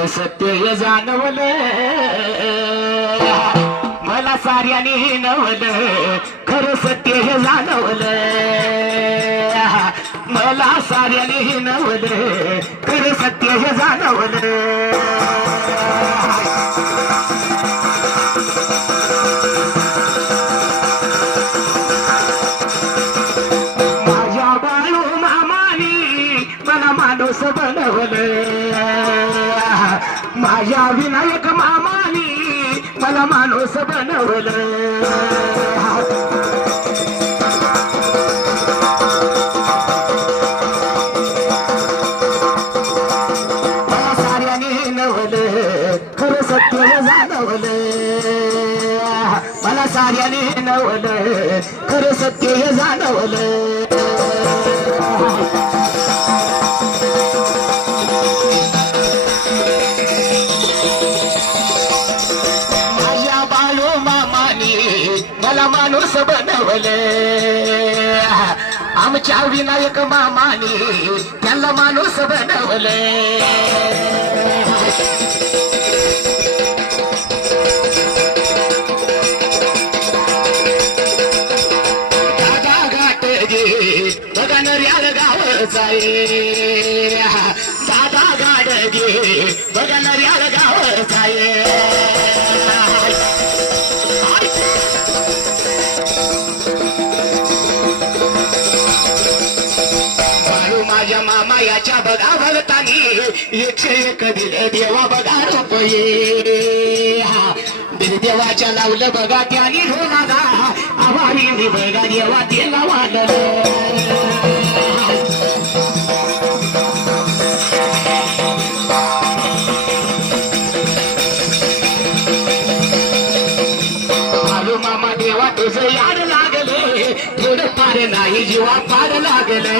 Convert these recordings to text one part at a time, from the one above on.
खरं सत्य हे जाणवलं. मला साऱ्याने नवलं. खरं सत्य हे जाणवलं. मला साऱ्याने नवलं. खरं सत्य हे जाणवलं. माझ्या बायू मामानी मला माणूस बनवलं. माझ्या विनायक मामानी मला माणूस बनवलं. मला साऱ्याने नवलं खरं सत्य जाणवलं. मला साऱ्याने हे जाणवलं. आमच्या विनायक मामाने त्याला माणूस बनवलं. दादा गाडगे बघा नर्याल गावचा आहे मामा बघा भगतानी एकशे एक दिले देवा बघा रुपये हा, देवाच्या लावलं बघा त्याने ढोलागा आवारी बघा देवा ते वाढलं. लागले. थोडं फार नाही जीवा पाड लागले.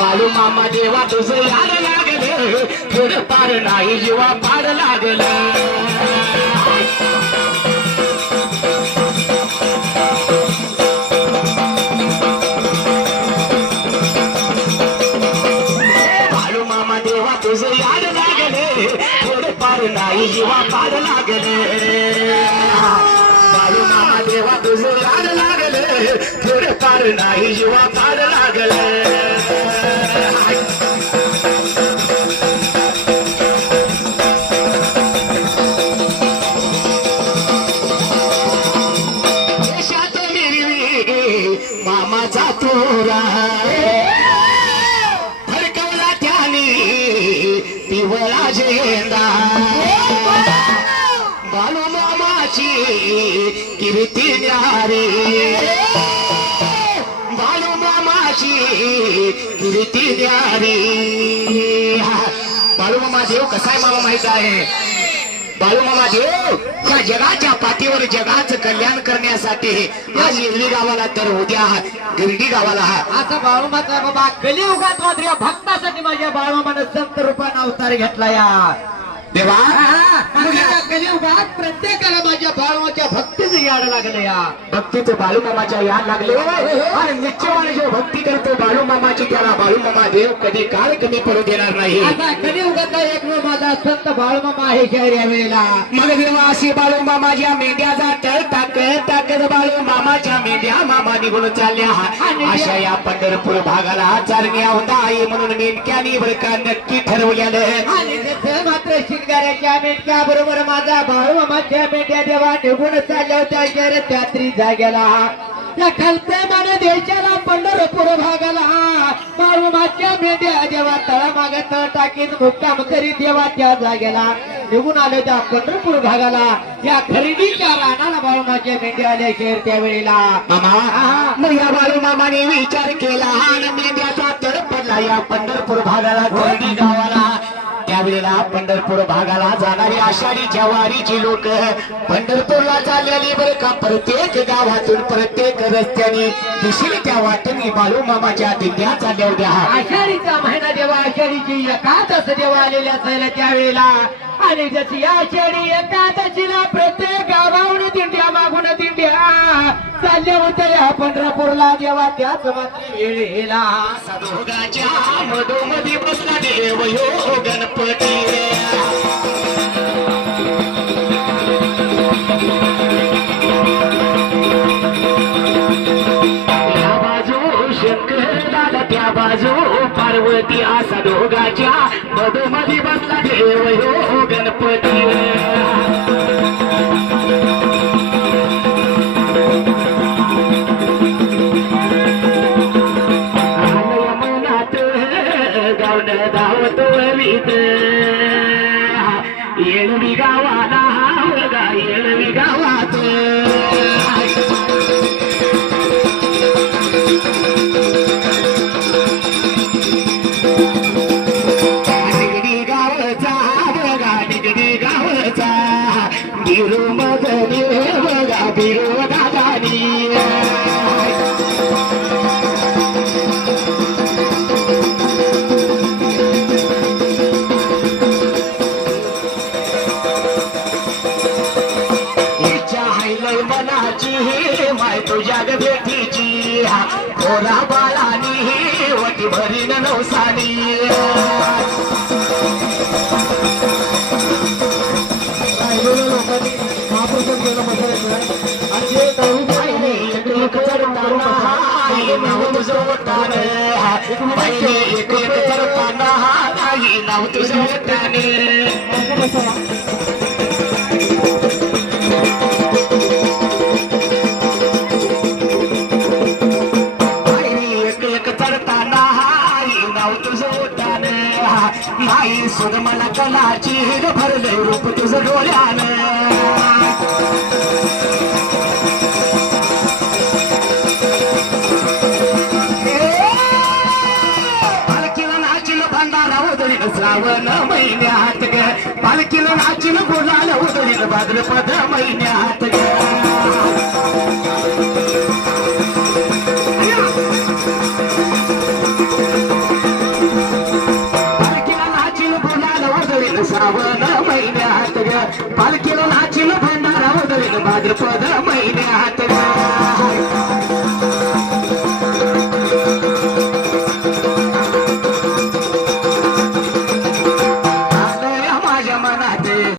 बाळू मामा देवा तुझं लाड लागले. थोड पार नाही जीवा पाड लागल. बाळू मामा देवा तुझं याड लागले. नाही जीवा पाड लागले. बालू मामा देवा तुझं लाड लागले. थोडं पार नाही जीवा पाड लागले. कीर्ती न्यारी. बालू मामाची कीर्ती न्यारी. बालू मामा देव कसा आहे मामा माहीत आहे? बाळू मामा देव या जगाच्या पाठीवर जगाचं कल्याण करण्यासाठी आज येरली गावाला तर उद्या गिरडी गावाला. आता बाळूमाचा बाबा कलियुगात मात्र या भक्तासाठी माझ्या बाळूमानं संत रूपानं अवतार घेतला या. देवा या कलियुगात प्रत्येकाला माझ्या बाळूमाच्या भक्तीचं याड लागलं या भक्तीचे बाळू मामाच्या याद लागले आणि निश्चयपणे जो भक्ती करतो बाळू मामाची त्याला बाळू मामा देव कधी काळ कमी पडू देणार नाही. आता कलियुगातला एक माझा संत बाळूमामा आहे शहर या वेळेला. मग देवा अशी बाळू मामाच्या मेंढ्याचा तळ टाकत टाकत बाळू मामाच्या मेंढ्या मामा निघून चालल्या. अशा या पंढरपूर भागाला चारण्या होता आई म्हणून मेंढक्यानी बरं का नक्की ठरवल्यानं शिंगाऱ्याच्या मेंढ्या बरोबर माझा बाळूमामाच्या मेंढ्या देवा निघून चालल्या होत्या शहरात रात्री जाग्याला या खालत्या मान देशाला पंढरपूर भागाला. बाळूमाच्या मेंढ्या देवा तळा माग तळ टाकीत मुक्काम करीत देवा त्या जागेला. निघून आले त्या पंढरपूर भागाला. या खरेदीच्या रानाला बाळूमाच्या मेंढ्या आल्या शहर त्यावेळेला. मामा या बाळू मामाने विचार केला. आणि मेंढ्याचा पडला या पंढरपूर भागाला कोरडी गावाला. त्यावेळेला पंढरपूर भागाला जाणारी आषाढीच्या वारीची लोक. पंढरपूरला चाललेली बरं का प्रत्येक गावातून प्रत्येक रस्त्याने दिसेल त्या वाटेने बालू मामाच्या दिंड्या चालल्या होत्या आषाढीचा महिना देवा आषाढीची एकादश देवा आलेल्या असायला त्यावेळेला. आणि जशी आषाढी एकादशीला प्रत्येक गावाहून दिंड्या मागून दिंड्या चालले होते या पंढरपूरला देवा त्याच मात्र वेळेला दोघाच्या मधोमधी बसला देव योगन गणपती पार्वती असा दोघाच्या मधोमधी बसला देव हो गणपती. गावात माय तुझ्या ग भेटीची थोरा बाळानी वटी भरीन नवसानी. नाव तुझं वटान पहिले एक एक चढताना आई नाव तुझं वटान नाही मला कलाची हिर भरले रूप तुझं डोळ्यानं. पालखीला नाचिल भंडारा उदळील श्रावण महिन्यात ग. पालखीला नाचिल बोलाल उदळील भाद्रपद महिन्यात ग. அது பதம